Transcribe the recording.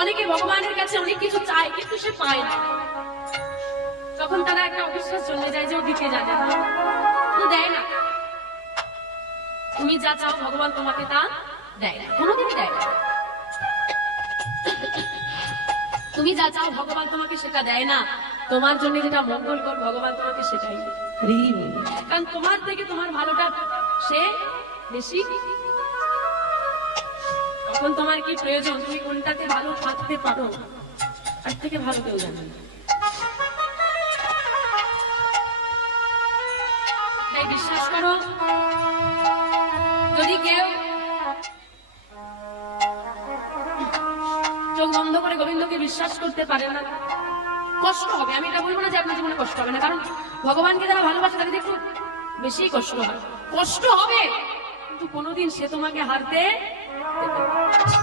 অনেকে ভগবানের কাছে অনেক কিছু চায় কিন্তু সে পায় না, তখন তারা একটা অবিশ্বাস চলে যায় যে ও দিতে জানে না, তো দেয় না। তুমি যা চাও ভগবান তোমাকে তা দেয় না, কোনোদিনই দেয় না। তুমি যা চাও ভগবান তোমাকে সেটা দেয় না, তোমার জন্য যেটা মঙ্গলকর ভগবান তোমাকে সেটাই দেয়। কারণ তোমার থেকে তোমার ভালোটা সে বেশি। তখন তোমার কি প্রয়োজন, তুমি কোনটাতে ভালো থাকতে পারো, তার থেকে ভালো কেউ জানে না। তাই বিশ্বাস করো, যদি কেউ চোখ বন্ধ করে গোবিন্দকে বিশ্বাস করতে পারে না, কষ্ট হবে। আমি এটা বলবো না যে আপনার জীবনে কষ্ট হবে না, কারণ ভগবানকে যারা ভালোবাসে তাদের একটু বেশি কষ্ট হয়, কষ্ট হবে, কিন্তু কোনোদিন সে তোমাকে হারতে দেবে না।